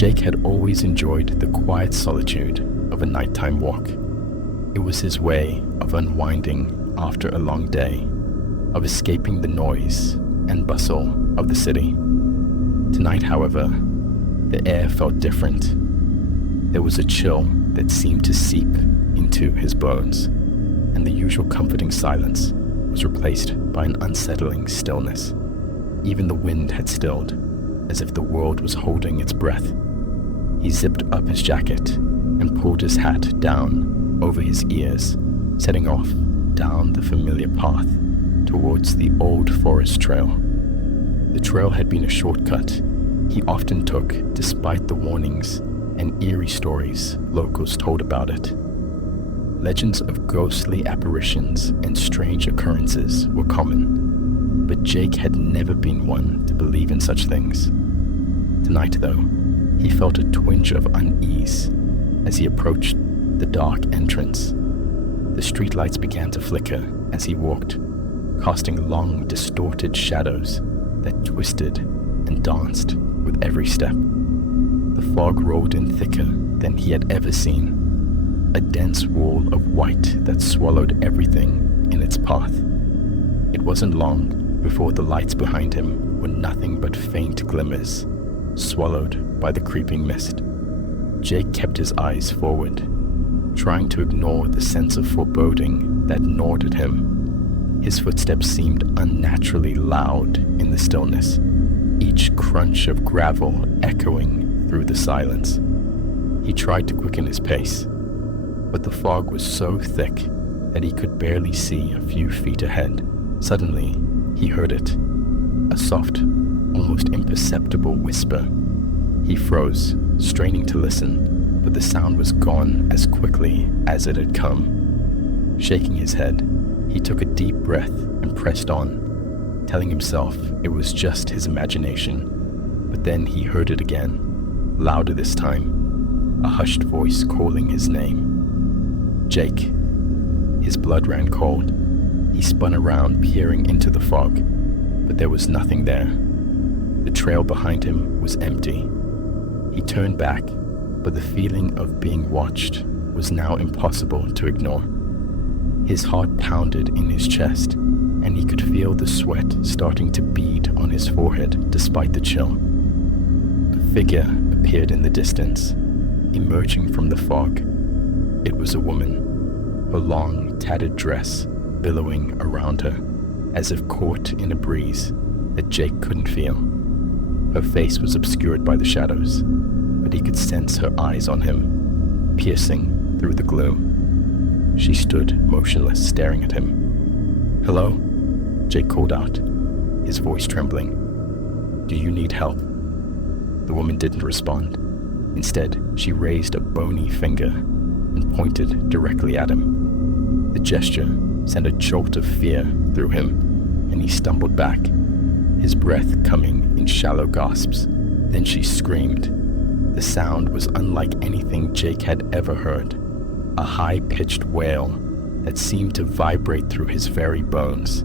Jake had always enjoyed the quiet solitude of a nighttime walk. It was his way of unwinding after a long day, of escaping the noise and bustle of the city. Tonight, however, the air felt different. There was a chill that seemed to seep into his bones, and the usual comforting silence was replaced by an unsettling stillness. Even the wind had stilled, as if the world was holding its breath. He zipped up his jacket and pulled his hat down over his ears, setting off down the familiar path towards the old forest trail. The trail had been a shortcut he often took despite the warnings and eerie stories locals told about it. Legends of ghostly apparitions and strange occurrences were common, but Jake had never been one to believe in such things. Tonight, though, he felt a twinge of unease as he approached the dark entrance. The streetlights began to flicker as he walked, casting long, distorted shadows that twisted and danced with every step. The fog rolled in thicker than he had ever seen, a dense wall of white that swallowed everything in its path. It wasn't long before the lights behind him were nothing but faint glimmers, swallowed by the creeping mist. Jake kept his eyes forward, trying to ignore the sense of foreboding that gnawed at him. His footsteps seemed unnaturally loud in the stillness, each crunch of gravel echoing through the silence. He tried to quicken his pace, but the fog was so thick that he could barely see a few feet ahead. Suddenly, he heard it, a soft, almost imperceptible whisper. He froze, straining to listen, but the sound was gone as quickly as it had come. Shaking his head, he took a deep breath and pressed on, telling himself it was just his imagination. But then he heard it again, louder this time, a hushed voice calling his name. Jake. His blood ran cold. He spun around, peering into the fog, but there was nothing there. The trail behind him was empty. He turned back, but the feeling of being watched was now impossible to ignore. His heart pounded in his chest, and he could feel the sweat starting to bead on his forehead despite the chill. A figure appeared in the distance, emerging from the fog. It was a woman, her long, tattered dress billowing around her, as if caught in a breeze that Jake couldn't feel. Her face was obscured by the shadows, but he could sense her eyes on him, piercing through the gloom. She stood motionless, staring at him. "Hello?" Jake called out, his voice trembling. "Do you need help?" The woman didn't respond. Instead, she raised a bony finger and pointed directly at him. The gesture sent a jolt of fear through him, and he stumbled back, his breath coming in shallow gasps. Then she screamed. The sound was unlike anything Jake had ever heard, a high-pitched wail that seemed to vibrate through his very bones.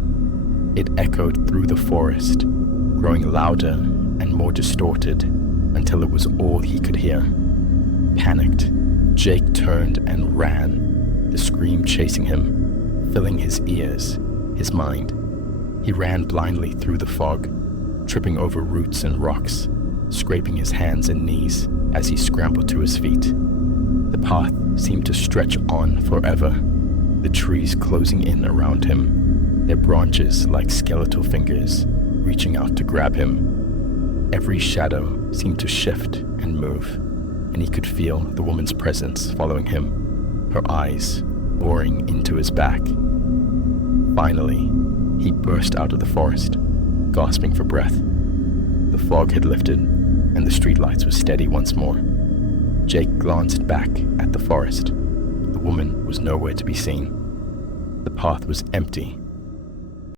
It echoed through the forest, growing louder and more distorted until it was all he could hear. Panicked, Jake turned and ran, the scream chasing him, filling his ears, his mind. He ran blindly through the fog, tripping over roots and rocks, scraping his hands and knees as he scrambled to his feet. The path seemed to stretch on forever, the trees closing in around him, their branches like skeletal fingers reaching out to grab him. Every shadow seemed to shift and move, and he could feel the woman's presence following him, her eyes boring into his back. Finally, he burst out of the forest, gasping for breath. The fog had lifted, and the streetlights were steady once more. Jake glanced back at the forest. The woman was nowhere to be seen. The path was empty,